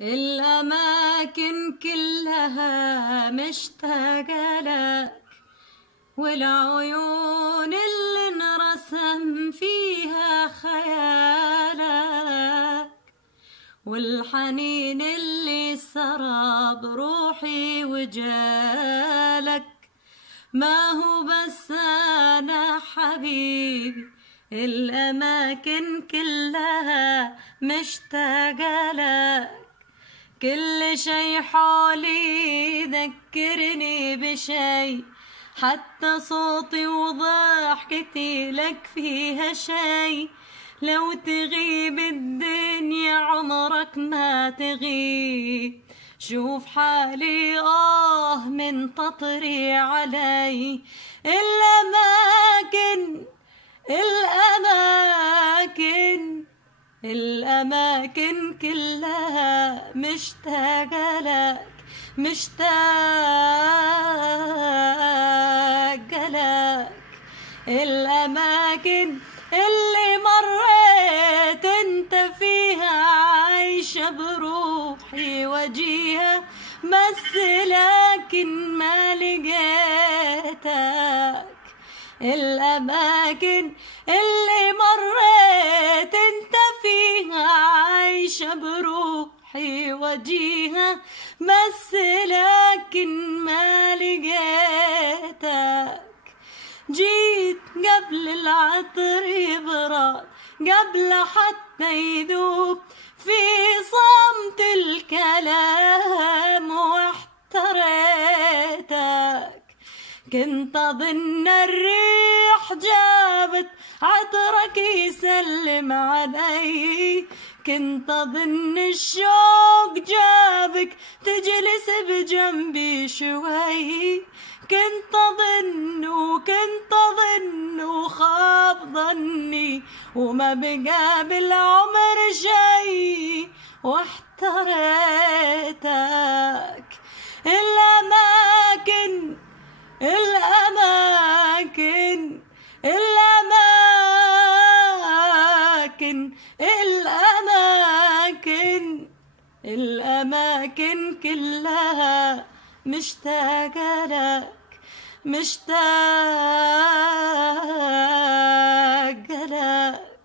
الأماكن كلها مشتاقة لك، والعيون اللي انرسم فيها خيالك، والحنين اللي سرى بروحي وجالك. ما هو بس أنا حبيبي، الأماكن كلها مشتاقة لك. كل شي حولي يذكرني بشي، حتى صوتي وضحكتي لك فيها شي. لو تغيب الدنيا عمرك ما تغيب، شوف حالي من تطري علي. الأماكن كلها مشتاقة لك، مشتاقة لك. الأماكن اللي مريت انت فيها عايشة بروحي وجيها، بس لكن ما لقيتك. الأماكن اللي مريت انت فيها عايشة بروحي وجيها، بس لكن ما لقيتك. جيت قبل العطر يبرد، قبل حتى يذوب في صمت الكلام، واحتريتك. كنت أظن الريح جابت عطرك يسلم علي، كنت أظن الشوق جابك تجلس بجنبي شوي. كنت أظن وخاب ظني، وما بقى بالعمر شي، واحتريتك. الأماكن الأماكن الأماكن الأماكن الأماكن كلها مشتاقة لك، مشتاقة لك.